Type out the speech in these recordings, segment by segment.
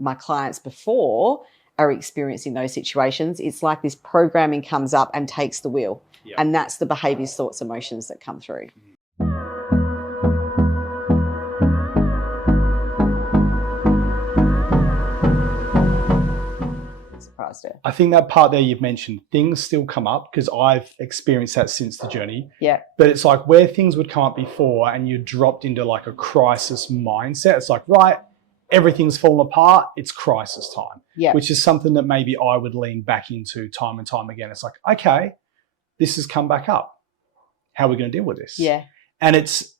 my clients before are experiencing those situations, it's like this programming comes up and takes the wheel. Yep. And that's the behaviours, thoughts, emotions that come through. I think that part there you've mentioned, things still come up because I've experienced that since the journey. Yeah. But it's like where things would come up before and you dropped into like a crisis mindset. It's like, right, everything's fallen apart. It's crisis time. Yeah. Which is something that maybe I would lean back into time and time again. It's like, okay, this has come back up. How are we going to deal with this? Yeah. And it's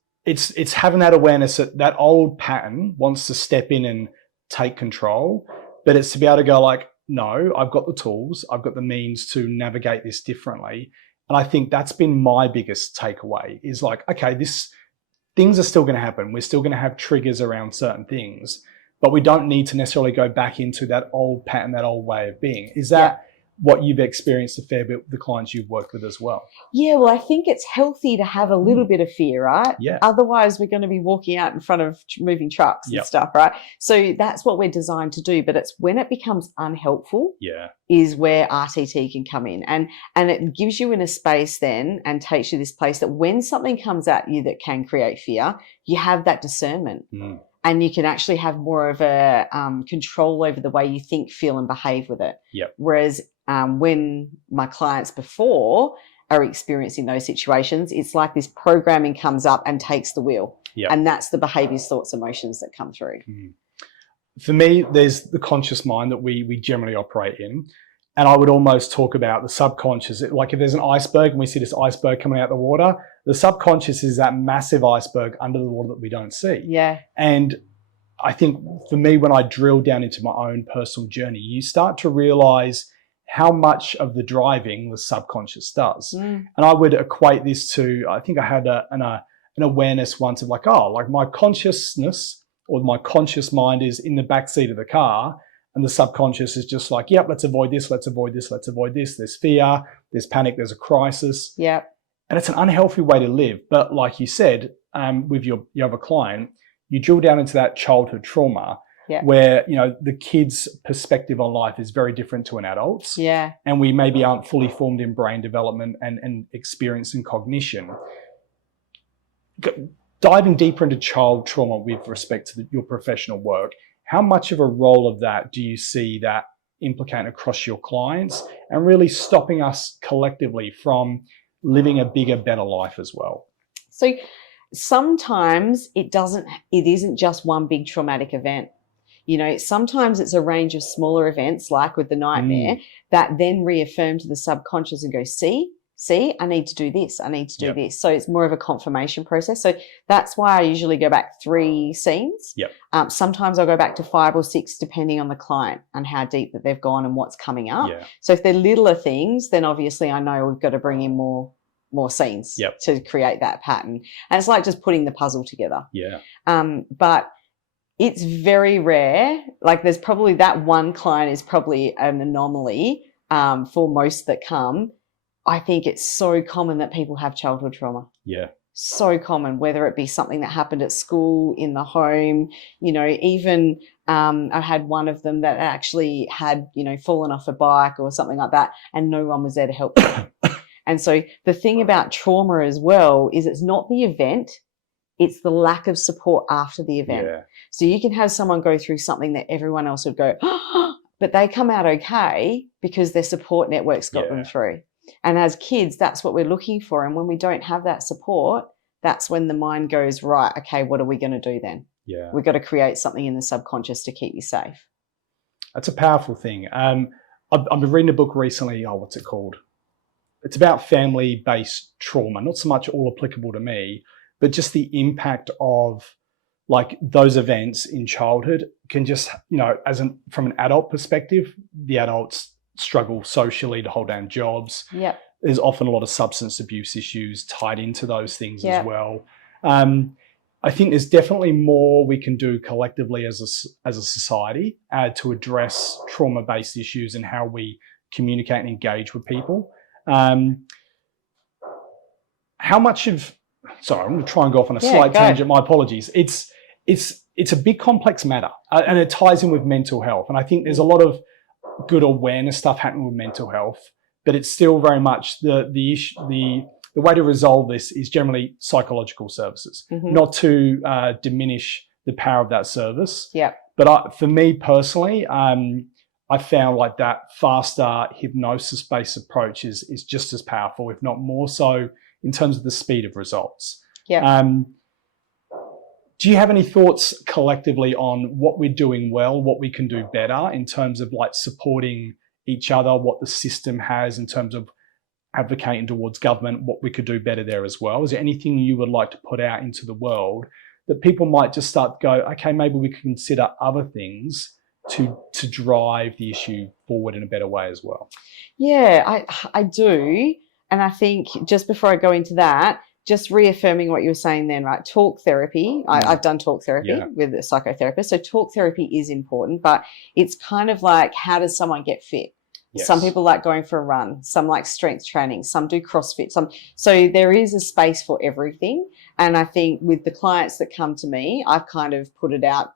having that awareness that that old pattern wants to step in and take control, but it's to be able to go like, no, I've got the tools, I've got the means to navigate this differently. And I think that's been my biggest takeaway is like, okay, things are still going to happen. We're still going to have triggers around certain things, but we don't need to necessarily go back into that old pattern, that old way of being. Is that what you've experienced a fair bit with the clients you've worked with as well? Yeah, well, I think it's healthy to have a little bit of fear, right? Yeah. Otherwise, we're going to be walking out in front of moving trucks and stuff, right? So that's what we're designed to do. But it's when it becomes unhelpful is where RTT can come in. And it gives you in a space then and takes you this place that when something comes at you that can create fear, you have that discernment. And you can actually have more of a control over the way you think, feel, and behave with it. Yep. Whereas when my clients before are experiencing those situations, it's like this programming comes up and takes the wheel. Yep. And that's the behaviours, thoughts, emotions that come through. For me, there's the conscious mind that we generally operate in. And I would almost talk about the subconscious. Like if there's an iceberg and we see this iceberg coming out of the water, the subconscious is that massive iceberg under the water that we don't see. Yeah. And I think for me, when I drill down into my own personal journey, you start to realize how much of the driving the subconscious does. And I would equate this to, I think I had an awareness once of like, oh, like my consciousness or my conscious mind is in the backseat of the car. And the subconscious is just like, yep, let's avoid this, let's avoid this, let's avoid this. There's fear, there's panic, there's a crisis. Yeah. And it's an unhealthy way to live. But like you said, with your other client, you drill down into that childhood trauma where, you know, the kid's perspective on life is very different to an adult's. Yeah. And we maybe aren't fully formed in brain development and experience and cognition. Diving deeper into child trauma with respect to your professional work, how much of a role of that do you see that implicate across your clients and really stopping us collectively from living a bigger, better life as well? So sometimes it isn't just one big traumatic event. You know, sometimes it's a range of smaller events like with the nightmare that then reaffirm to the subconscious and go, see, I need to do this. I need to do this. So it's more of a confirmation process. So that's why I usually go back 3 scenes. Sometimes I'll go back to 5 or 6 depending on the client and how deep that they've gone and what's coming up. So if they're littler things, then obviously I know we've got to bring in more scenes to create that pattern. And it's like just putting the puzzle together. But it's very rare. Like there's probably that one client is probably an anomaly for most that come. I think it's so common that people have childhood trauma. So common, whether it be something that happened at school, in the home, you know, even I had one of them that actually had, you know, fallen off a bike or something like that and no one was there to help them. And so the thing about trauma as well is it's not the event, it's the lack of support after the event. So you can have someone go through something that everyone else would go, but they come out okay because their support network's got them through. And as kids, that's what we're looking for. And when we don't have that support, that's when the mind goes, right, okay, what are we going to do then? We've got to create something in the subconscious to keep you safe. That's a powerful thing. I've been reading a book recently. Oh, what's it called? It's about family-based trauma, not so much all applicable to me, but just the impact of like those events in childhood can just, you know, from an adult perspective, the adults struggle socially to hold down jobs. There's often a lot of substance abuse issues tied into those things as well. I think there's definitely more we can do collectively as a society to address trauma-based issues and how we communicate and engage with people. How much of, sorry, I'm going to try and go off on a slight tangent. My apologies. It's it's a big complex matter, and it ties in with mental health. And I think there's a lot of good awareness stuff happening with mental health, but it's still very much the issue. The way to resolve this is generally psychological services, not to diminish the power of that service. Yeah. But for me personally, I found like that faster hypnosis-based approach is just as powerful, if not more so, in terms of the speed of results. Yeah. Do you have any thoughts collectively on what we're doing well, what we can do better in terms of like supporting each other, what the system has in terms of advocating towards government, what we could do better there as well? Is there anything you would like to put out into the world that people might just start to go, okay, maybe we could consider other things to drive the issue forward in a better way as well? Yeah, I do. And I think just before I go into that, just reaffirming what you were saying then, right? Talk therapy. I've done talk therapy with a psychotherapist. So talk therapy is important, but it's kind of like, how does someone get fit? Yes. Some people like going for a run. Some like strength training. Some do CrossFit. So there is a space for everything. And I think with the clients that come to me, I've kind of put it out,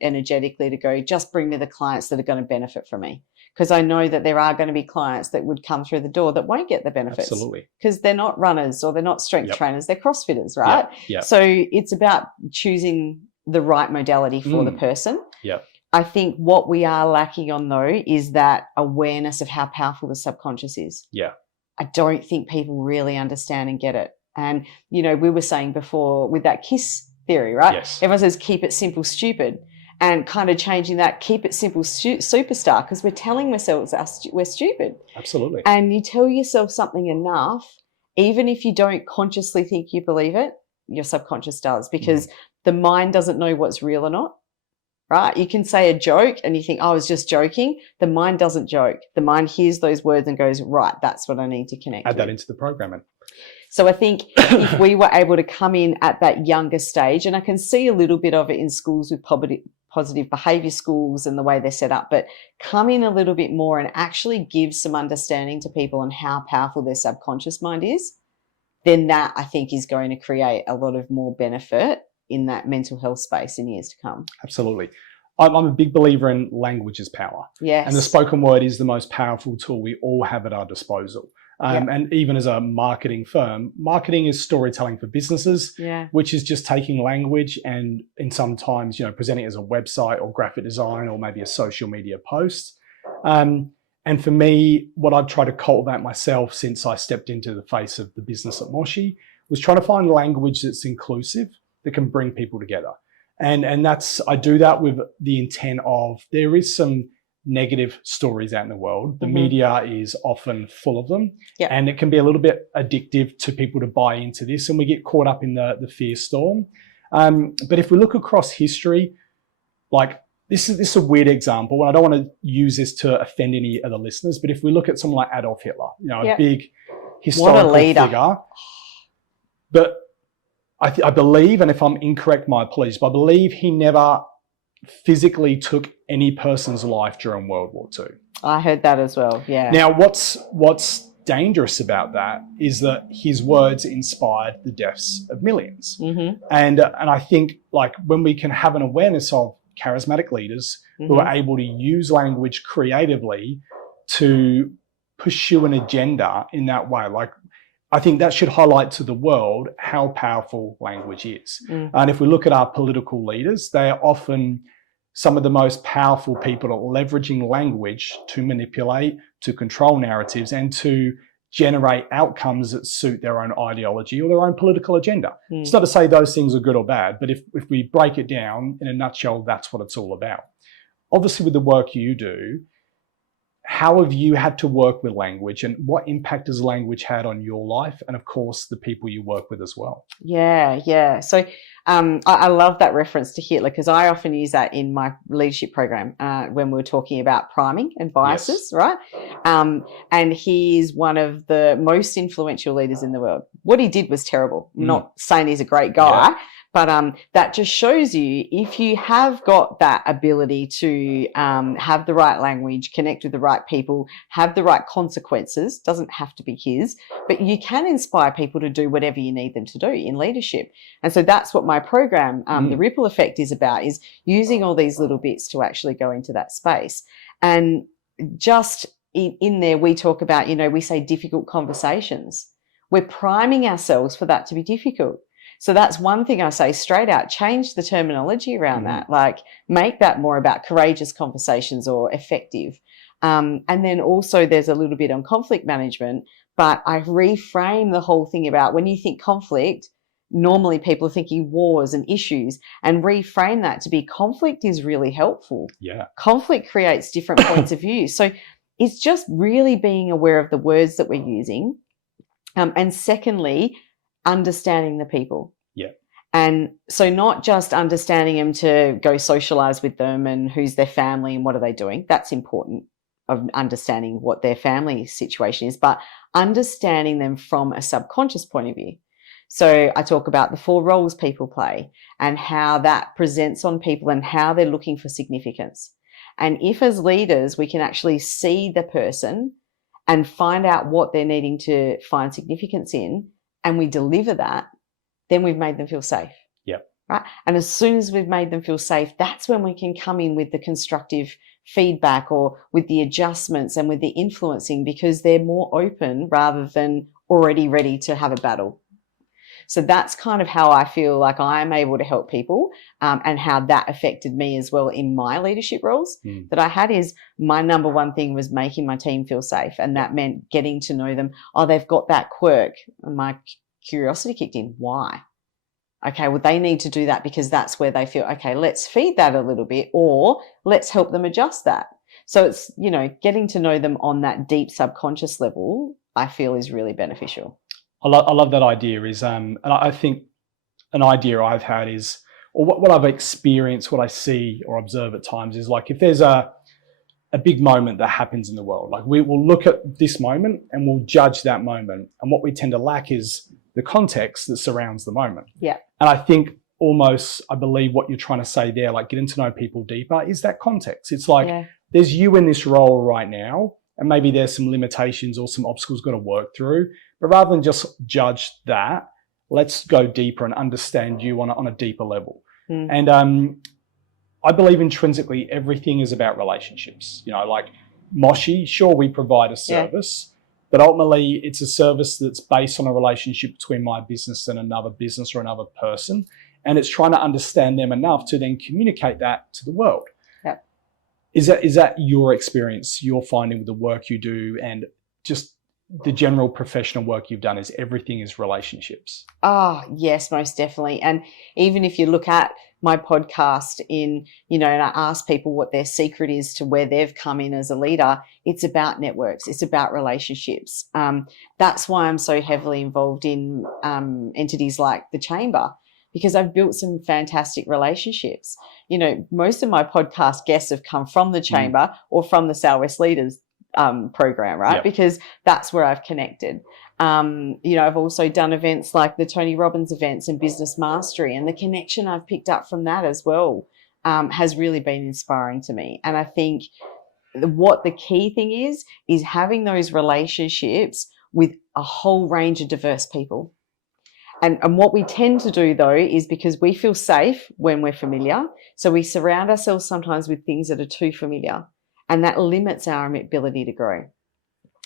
energetically to go, just bring me the clients that are going to benefit from me. Because I know that there are going to be clients that would come through the door that won't get the benefits. Absolutely. Because they're not runners or they're not strength trainers, they're CrossFitters, right? Yep. So it's about choosing the right modality for the person. Yep. I think what we are lacking on, though, is that awareness of how powerful the subconscious is. Yeah. I don't think people really understand and get it. And, we were saying before with that KISS theory, right? Yes. Everyone says keep it simple, stupid. And kind of changing that, keep it simple, superstar, because we're telling ourselves we're stupid. Absolutely. And you tell yourself something enough, even if you don't consciously think you believe it, your subconscious does, because the mind doesn't know what's real or not, right? You can say a joke and you think, oh, I was just joking. The mind doesn't joke. The mind hears those words and goes, right, that's what I need to connect with. Add that into the programming. So I think if we were able to come in at that younger stage, and I can see a little bit of it in schools with positive behaviour schools and the way they're set up, but come in a little bit more and actually give some understanding to people on how powerful their subconscious mind is, then that I think is going to create a lot of more benefit in that mental health space in years to come. Absolutely. I'm a big believer in language is power. Yes. And the spoken word is the most powerful tool we all have at our disposal. And even as a marketing firm, marketing is storytelling for businesses, which is just taking language and sometimes, presenting it as a website or graphic design or maybe a social media post. And for me, what I've tried to cultivate myself since I stepped into the face of the business at Moshi was trying to find language that's inclusive, that can bring people together. And I do that with the intent of, there is some negative stories out in the world. The media is often full of them, and it can be a little bit addictive to people to buy into this, and we get caught up in the fear storm. But if we look across history, like this is a weird example, and I don't want to use this to offend any of the listeners, but if we look at someone like Adolf Hitler, a big historical figure, but I believe, and if I'm incorrect, my apologies, but I believe he never physically took any person's life during World War II. I heard that as well, yeah. Now, what's dangerous about that is that his words inspired the deaths of millions. And I think, like, when we can have an awareness of charismatic leaders who are able to use language creatively to pursue an agenda in that way, like, I think that should highlight to the world how powerful language is. And if we look at our political leaders, they are often some of the most powerful people at leveraging language to manipulate, to control narratives, and to generate outcomes that suit their own ideology or their own political agenda. It's not to say those things are good or bad, but if we break it down in a nutshell, that's what it's all about. Obviously, with the work you do, how have you had to work with language, and what impact has language had on your life and, of course, the people you work with as well? Yeah. So I love that reference to Hitler, because I often use that in my leadership program when we're talking about priming and biases, right? And he is one of the most influential leaders in the world. What he did was terrible. I'm not saying he's a great guy, But that just shows you, if you have got that ability to have the right language, connect with the right people, have the right consequences, doesn't have to be his, but you can inspire people to do whatever you need them to do in leadership. And so that's what my program, The Ripple Effect, is about, is using all these little bits to actually go into that space. And just in there, we talk about, we say difficult conversations. We're priming ourselves for that to be difficult. So that's one thing I say straight out, change the terminology around that, like make that more about courageous conversations or effective. And then also there's a little bit on conflict management, but I reframe the whole thing about, when you think conflict, normally people are thinking wars and issues, and reframe that to be, conflict is really helpful. Yeah. Conflict creates different points of view. So it's just really being aware of the words that we're using. And secondly, understanding the people. Yeah. And so not just understanding them to go socialize with them and who's their family and what are they doing. That's important, of understanding what their family situation is, but understanding them from a subconscious point of view. So I talk about the 4 roles people play and how that presents on people and how they're looking for significance. And if as leaders we can actually see the person and find out what they're needing to find significance in, and we deliver that, then we've made them feel safe. Yep. Right. And as soon as we've made them feel safe, that's when we can come in with the constructive feedback or with the adjustments and with the influencing, because they're more open rather than already ready to have a battle. So that's kind of how I feel like I'm able to help people, and how that affected me as well in my leadership roles that I had. Is my number one thing was making my team feel safe. And that meant getting to know them. Oh, they've got that quirk. And my curiosity kicked in. Why? Okay, well, they need to do that because that's where they feel, okay, let's feed that a little bit, or let's help them adjust that. So it's, getting to know them on that deep subconscious level, I feel is really beneficial. I love that idea. And I think an idea I've had is, or what I've experienced, what I see or observe at times is, like, if there's a big moment that happens in the world, like, we will look at this moment and we'll judge that moment. And what we tend to lack is the context that surrounds the moment. Yeah. And I think I believe what you're trying to say there, like getting to know people deeper, is that context. It's like, there's you in this role right now, and maybe there's some limitations or some obstacles got to work through. But rather than just judge that, let's go deeper and understand you on a deeper level. And I believe intrinsically everything is about relationships. Like Moshi, sure, we provide a service, but ultimately it's a service that's based on a relationship between my business and another business or another person. And it's trying to understand them enough to then communicate that to the world. Yep. Is that your experience, you're finding with the work you do, and just the general professional work you've done, is everything is relationships? Oh, yes, most definitely. And even if you look at my podcast and I ask people what their secret is to where they've come in as a leader, it's about networks. It's about relationships. That's why I'm so heavily involved in entities like the Chamber, because I've built some fantastic relationships. Most of my podcast guests have come from the Chamber or from the Southwest Leaders program, right? Yep. Because that's where I've connected. I've also done events like the Tony Robbins events and Business Mastery, and the connection I've picked up from that as well has really been inspiring to me. And I think what the key thing is having those relationships with a whole range of diverse people. And what we tend to do, though, is because we feel safe when we're familiar, so we surround ourselves sometimes with things that are too familiar. And that limits our ability to grow.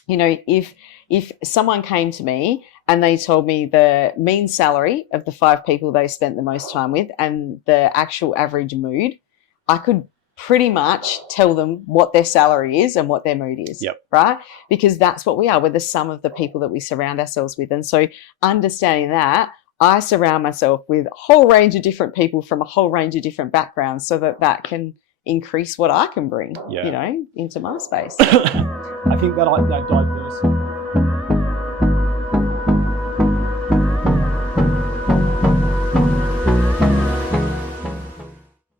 If someone came to me and they told me the mean salary of the 5 people they spent the most time with and the actual average mood, I could pretty much tell them what their salary is and what their mood is, right? Because that's what we are. We're the sum of the people that we surround ourselves with. And so understanding that, I surround myself with a whole range of different people from a whole range of different backgrounds, so that can increase what I can bring, into my space. I think that diversity